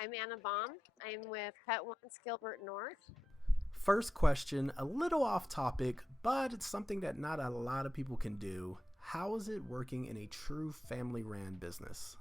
I'm Anna Baum. I'm with Pet Wants Gilbert North. First question, a little off topic, but it's something that not a lot of people can do. How is it working in a true family ran business?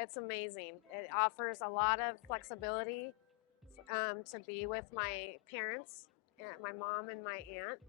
It's amazing. It offers a lot of flexibility to be with my parents, my mom and my aunt,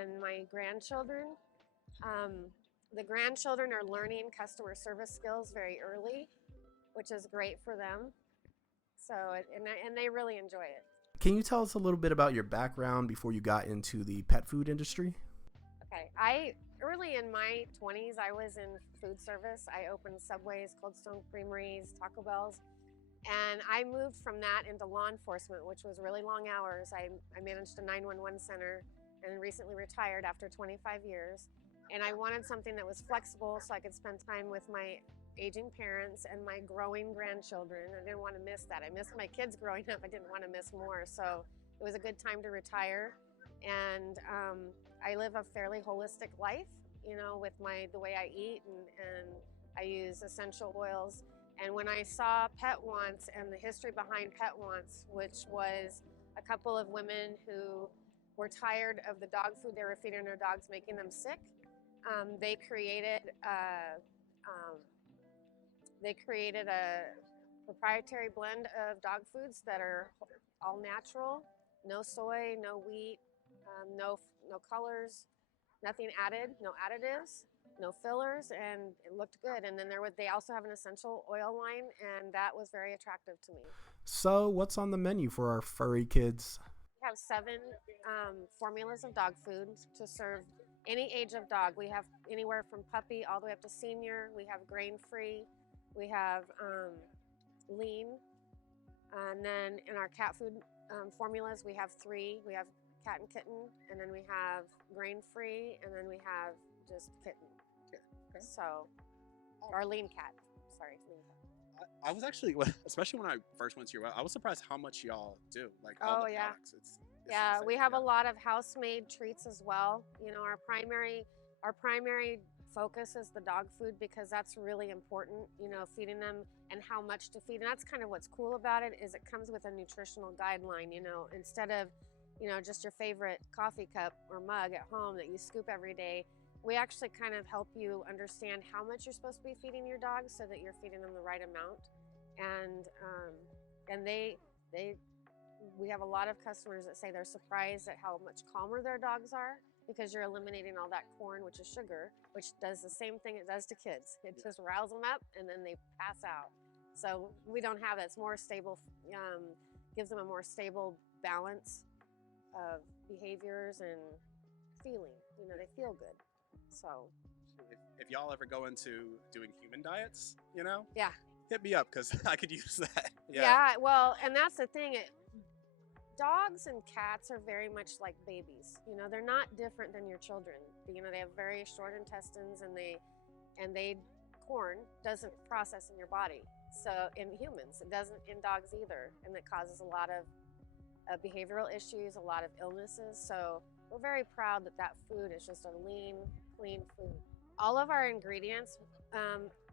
and my grandchildren. Um, the grandchildren are learning customer service skills very early, which is great for them. And they really enjoy it. Can you tell us a little bit about your background before you got into the pet food industry? Okay, I early in my 20s, I was in food service. I opened Subways, Cold Stone Creameries, Taco Bells, and I moved from that into law enforcement, which was really long hours. I managed a 911 center and recently retired after 25 years. And I wanted something that was flexible so I could spend time with my aging parents and my growing grandchildren. I didn't want to miss that. I missed my kids growing up. I didn't want to miss more. So it was a good time to retire. And I live a fairly holistic life, with the way I eat, and I use essential oils. And when I saw Pet Wants and the history behind Pet Wants, which was a couple of women who were tired of the dog food they were feeding their dogs, making them sick, they created a proprietary blend of dog foods that are all natural, no soy, no wheat, no colors, nothing added, no additives, no fillers, and it looked good. And then they also have an essential oil line, and that was very attractive to me. So, what's on the menu for our furry kids? We have 7 formulas of dog food to serve any age of dog. We have anywhere from puppy all the way up to senior. We have grain-free. We have lean. And then in our cat food formulas, we have 3. We have cat and kitten, and then we have grain-free, and then we have just kitten. Okay. So, or lean cat. Sorry, lean cat. I was actually, especially when I first went to your, I was surprised how much y'all do, like all the Yeah. products. It's Yeah, insane. we have a lot of house-made treats as well. Our primary focus is the dog food because that's really important, feeding them and how much to feed. And that's kind of what's cool about it is it comes with a nutritional guideline, instead of, just your favorite coffee cup or mug at home that you scoop every day. We actually kind of help you understand how much you're supposed to be feeding your dogs so that you're feeding them the right amount. And we have a lot of customers that say they're surprised at how much calmer their dogs are because you're eliminating all that corn, which is sugar, which does the same thing it does to kids. It just riles them up and then they pass out. So we don't have that. It's more stable, gives them a more stable balance of behaviors and feeling. They feel good. So if y'all ever go into doing human diets, yeah, hit me up because I could use that. Yeah. Well, and that's the thing. Dogs and cats are very much like babies. They're not different than your children. They have very short intestines, and corn doesn't process in your body. So in humans, it doesn't in dogs either, and it causes a lot of behavioral issues, a lot of illnesses. So we're very proud that food is just a lean, clean food. All of our ingredients,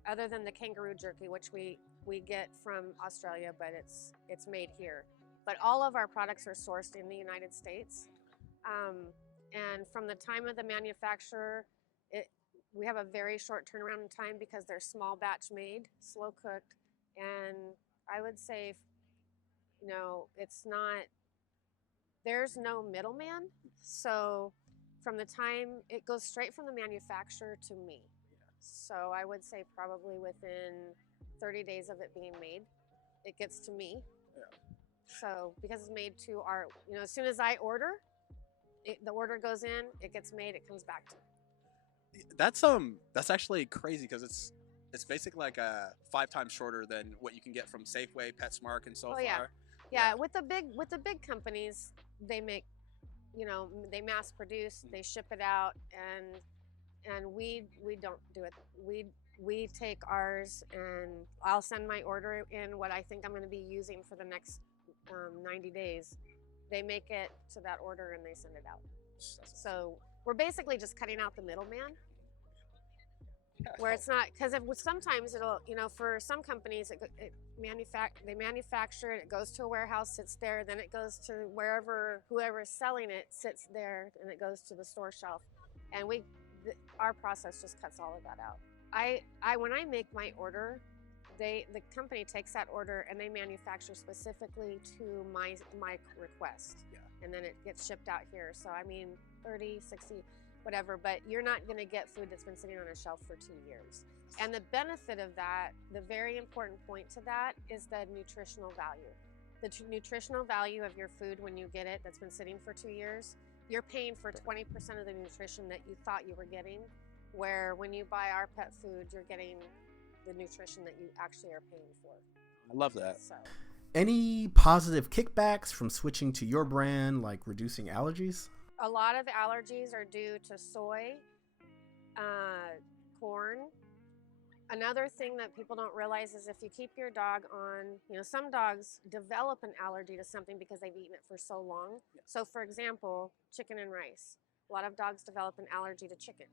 other than the kangaroo jerky, which we get from Australia, but it's made here. But all of our products are sourced in the United States. And from the time of the manufacturer, we have a very short turnaround time because they're small batch made, slow cooked. And I would say, there's no middleman. So from the time it goes straight from the manufacturer to me. So I would say probably within 30 days of it being made, it gets to me. Yeah. So because it's made to our, as soon as I order, the order goes in, it gets made, it comes back to me. That's actually crazy because it's basically like 5 times shorter than what you can get from Safeway, PetSmart, and so far. Yeah. With the big companies, they make, they mass produce, they ship it out, and we don't do it. We take ours, and I'll send my order in what I think I'm going to be using for the next 90 days. They make it to that order and they send it out. So we're basically just cutting out the middleman. where it's not, because sometimes it'll, for some companies they manufacture it, it goes to a warehouse, sits there, then it goes to wherever whoever is selling it sits there, and it goes to the store shelf, and our process just cuts all of that out. When I make my order, the company takes that order and they manufacture specifically to my request, and then it gets shipped out here. So 30, 60, whatever, but you're not going to get food that's been sitting on a shelf for 2 years. And the benefit of that, the very important point to that, is the nutritional value. The nutritional value of your food when you get it that's been sitting for 2 years, you're paying for 20% of the nutrition that you thought you were getting, where when you buy our pet food, you're getting the nutrition that you actually are paying for. I love that. So. Any positive kickbacks from switching to your brand, like reducing allergies? A lot of allergies are due to soy, corn. Another thing that people don't realize is if you keep your dog on, some dogs develop an allergy to something because they've eaten it for so long. So for example, chicken and rice. A lot of dogs develop an allergy to chicken.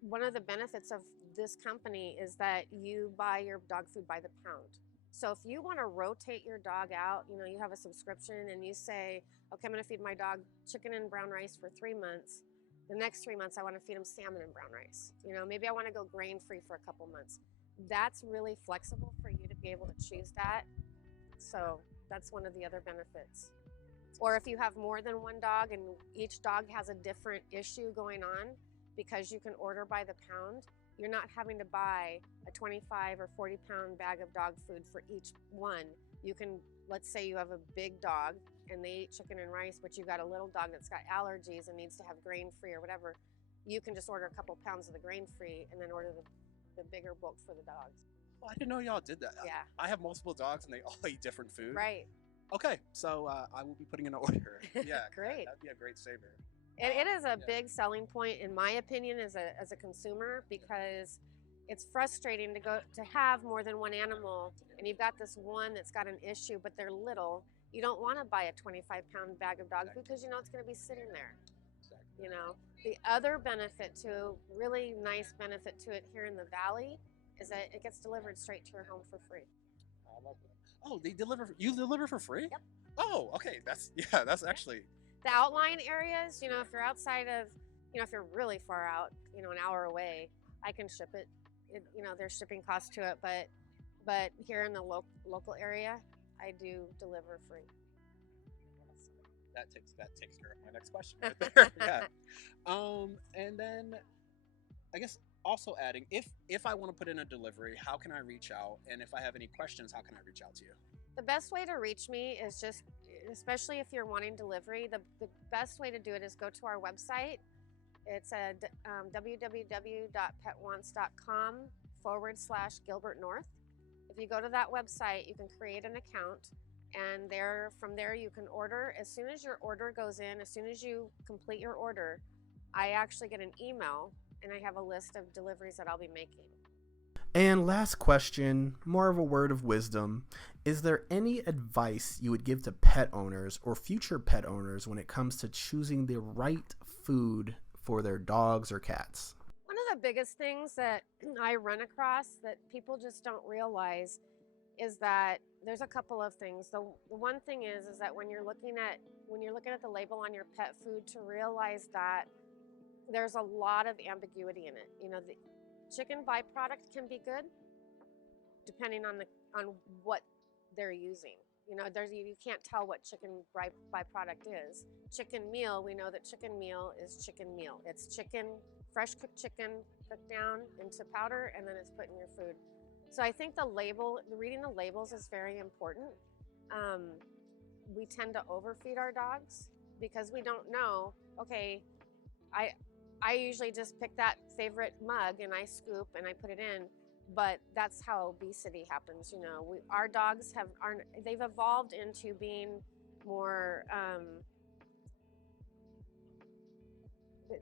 One of the benefits of this company is that you buy your dog food by the pound. So if you want to rotate your dog out, you have a subscription and you say, okay, I'm going to feed my dog chicken and brown rice for 3 months. The next 3 months, I want to feed him salmon and brown rice. Maybe I want to go grain-free for a couple months. That's really flexible for you to be able to choose that. So that's one of the other benefits. Or if you have more than one dog and each dog has a different issue going on, because you can order by the pound, you're not having to buy a 25 or 40 pound bag of dog food for each one. You can, let's say you have a big dog and they eat chicken and rice, but you've got a little dog that's got allergies and needs to have grain-free or whatever. You can just order a couple pounds of the grain-free and then order the bigger bulk for the dogs. Well, I didn't know y'all did that. Yeah. I have multiple dogs and they all eat different food. Right. Okay, so I will be putting in an order. Yeah, great. That'd be a great saver. It is a big selling point, in my opinion, as a consumer, because it's frustrating to have more than one animal, and you've got this one that's got an issue, but they're little. You don't want to buy a 25-pound bag of dog food because you know it's going to be sitting there. The other benefit really nice benefit to it here in the Valley is that it gets delivered straight to your home for free. I love that. Oh, you deliver for free? Yep. Oh, okay. That's actually. The outlying areas, if you're outside of, if you're really far out, an hour away, I can ship it. There's shipping costs to it, but here in the local area, I do deliver free. That takes care of my next question right there. Yeah. And then I guess also adding, if I want to put in a delivery, how can I reach out? And if I have any questions, how can I reach out to you? The best way to reach me is just, especially if you're wanting delivery, the best way to do it is go to our website. It's www.petwants.com/Gilbert North. If you go to that website, you can create an account, and from there you can order. As soon as your order goes in, as soon as you complete your order, I actually get an email, and I have a list of deliveries that I'll be making. And last question, more of a word of wisdom. Is there any advice you would give to pet owners or future pet owners when it comes to choosing the right food for their dogs or cats? One of the biggest things that I run across that people just don't realize is that there's a couple of things. The one thing is that when you're looking at the label on your pet food, to realize that there's a lot of ambiguity in it. The chicken byproduct can be good depending on what they're using. You can't tell what chicken byproduct is. Chicken meal, we know that chicken meal is chicken meal. It's chicken, fresh cooked chicken, cooked down into powder, and then it's put in your food. So I think reading the labels is very important. We tend to overfeed our dogs because we don't know, okay, I usually just pick that favorite mug and I scoop and I put it in, but that's how obesity happens. Our dogs they've evolved into being more,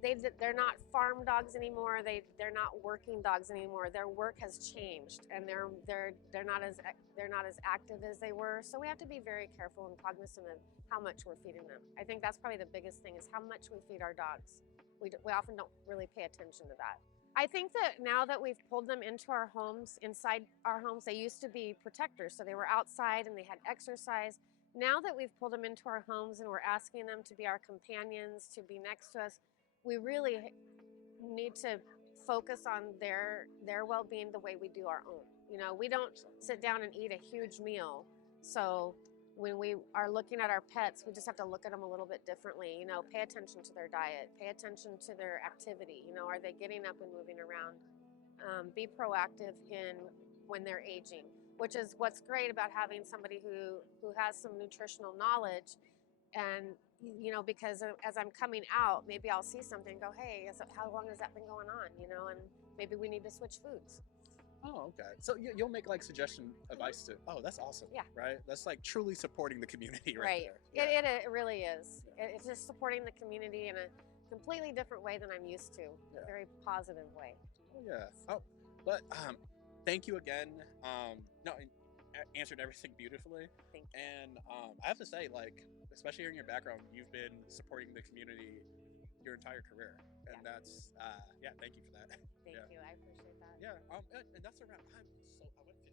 they're not farm dogs anymore. They're not working dogs anymore. Their work has changed, and they're not as active as they were. So we have to be very careful and cognizant of how much we're feeding them. I think that's probably the biggest thing, is how much we feed our dogs. We often don't really pay attention to that. I think that now that we've pulled them into our homes, inside our homes, they used to be protectors. So they were outside and they had exercise. Now that we've pulled them into our homes and we're asking them to be our companions, to be next to us, we really need to focus on their well-being the way we do our own. You know, we don't sit down and eat a huge meal. So when we are looking at our pets, we just have to look at them a little bit differently. You know, pay attention to their diet, pay attention to their activity. You know, are they getting up and moving around? Be proactive in when they're aging, which is what's great about having somebody who has some nutritional knowledge. And you know, because as I'm coming out, maybe I'll see something and go, hey, how long has that been going on? You know, and maybe we need to switch foods. Oh, okay. So you'll make like suggestion advice to. Oh, that's awesome. Yeah. Right. That's like truly supporting the community right there. Yeah. It really is. Yeah. It's just supporting the community in a completely different way than I'm used to. Yeah. A very positive way. Oh yeah. Oh, but thank you again. No, answered everything beautifully. Thank you. And I have to say, like, especially hearing your background, you've been supporting the community your entire career, and that's thank you for that. Thank you. I appreciate that. Yeah. And that's around. I went